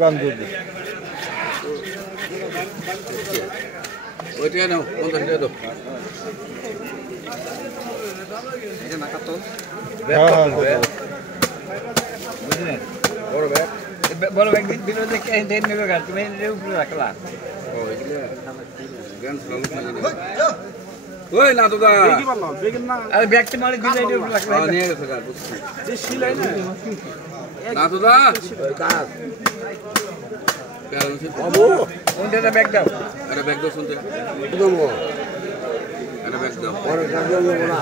বান্ধবী ওইটা নাও 50 টাকা দাও এটা না কাটো বুঝলেন বড় ব্যাগ দিলে দেখে দেন নেবে গাছ তুমি এর উপরে রাখলা ও এগুলা গান স্লো ওই না দাদা কি বললো ব্যাগ না আরে ব্যাগটা মারি দিলে এর উপরে রাখলা নিয়ে গেছে গাছ বুঝছি যে শিলাই না না দাদা ওই কাজ বাবু কোনটা ব্যাগ দাও আরে ব্যাগ দাও শুনতে দেবো আরে ব্যাগ দাও পরে কাজ দেবো না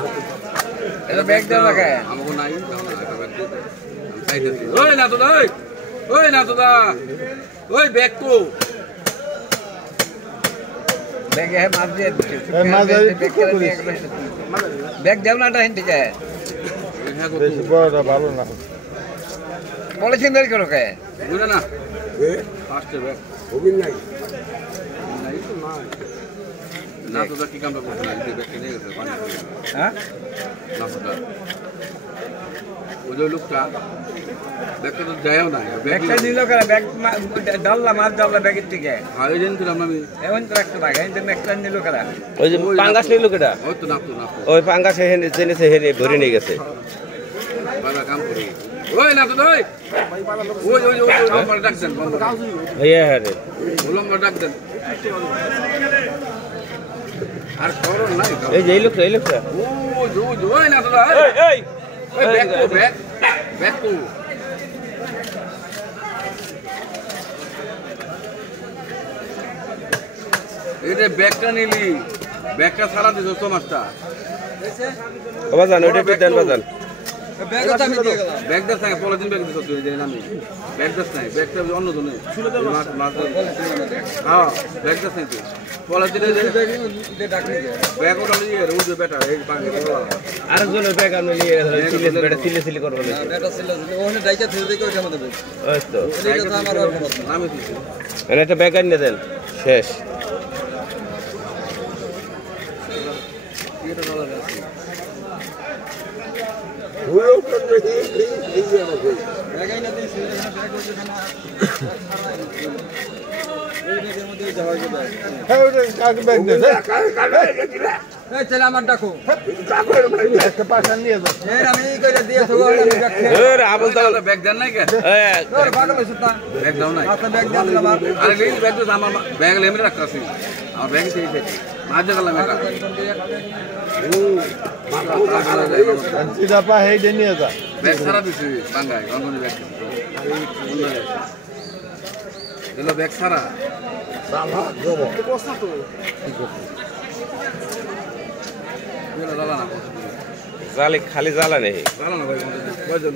আরে ব্যাগ দাও না কে আমাকে নাই দাও না আরে ব্যাগ দাও আমি চাইতেছি ওই না দাদা ওই না দাদা ওই ব্যাগ তো ব্যাগ है मार दे ব্যাগ দাও না এটা হিন্দি কে বেশি বড়টা ভালো না পলিথিন বের করো কে বুঝা না এ ফাস্ট ব্যাগ ওবিন নাই নাই তো নাই না তো কি কামটা করছ না এই ব্যাগ কিনে গেছে পানি হ্যাঁ না তো ওই লোকটা ব্যাগটা তো যায়ও না ব্যাগটা নিল করে ব্যাগ ডাললা মাছ ডাললা ব্যাগের থেকে হ্যাঁ ওই দিন তো আমরা এমন তো রাখতে পারি এই যে ব্যাগটা নিল করে ওই যে পাঙ্গাস নিল কেডা ওই তো না তো ওই পাঙ্গাস হেনে জেনেছে হেনে ভরে নিয়ে গেছে বাবা কাম করি ওই না তো ওই ওই ওই ওই নম্বর ডাক দেন ভাইয়া রে নম্বর ডাক দেন আর করো নাই এই যে এই লোকটা ওই না তো এই এই ব্যাগ তো ব্যাগ তো এই যে ব্যাগটা নিলি ব্যাগটা ছাড়া দিছো সমাজটা বাজান ওইটা একটু দেন বাজান ব্যাগটা আমি দিয়ে গেলাম ব্যাগটা থাকে পলিথিন ব্যাগ দিছো তুই জানি আমি ব্যাগটা নাই ব্যাগটা অন্য জনে মাছ হ্যাঁ ব্যাগটা নাই তুই পলিথিন দে ডাক নিয়ে ব্যাগ ওটা নিয়ে রোজ বেটা এই পানি আরেকজনের ব্যাগ আমি নিয়ে সিলে করবো না বেটা সিলে ওখানে ডাইকা ফেলে দেখে ওটা মধ্যে ওই তো এটা তো আমার নামে দিছি মানে একটা ব্যাগ আনিয়ে দেন শেষ এটা ভালো আছে ওই তো এই যে আমাকে ব্যাগই না দিছি ব্যাগ হচ্ছে না এই ব্যাগের মধ্যে যাওয়া যাবে হ্যাঁ ওটা কাকে ব্যাগ দে এই চল আমার ডাকো কাকের ব্যাগ একটা পাশা নিয়ে যাও এর আমি কইরা দিয়ে থাকো আমি ব্যাগ এর আবল তাল ব্যাগ দেন নাই কে তোর ভালো হইছে তা ব্যাগ দাও নাই আচ্ছা ব্যাগ দেন না আমার আরে এই ব্যাগ তো আমার ব্যাগ লেমরে রাখতাছি আমার ব্যাগ সেই সেই মাঝে গেলাম এটা সিধা পা হেডে নিয়ে যা ব্যাগ সারা দিছি বাঙ্গাই গঙ্গনি ব্যাগ দিলো ব্যাগ সারা সালা দেবো কষ্ট তো জালে খালি জ্বালা নেই ভালো না ভাই কয়জন